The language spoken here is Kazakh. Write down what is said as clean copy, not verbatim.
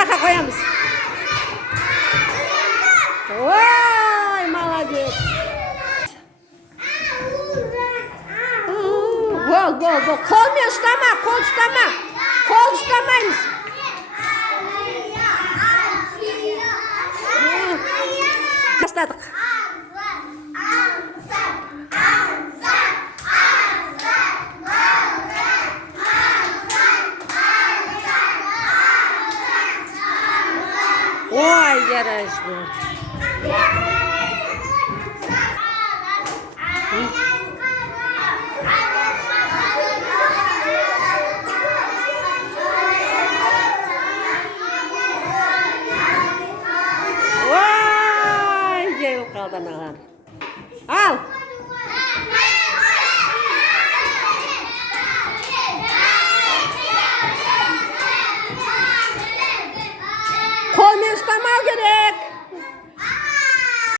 жаққа қоямыз. Ой, молодец. Бол. Қолмен ұстама, қол ұстама. Қол ұстамаймыз. Бастадық. Ой, жарайшы. Ой, жел қалдан ағам. Ал. Қолмен ұстамау керек.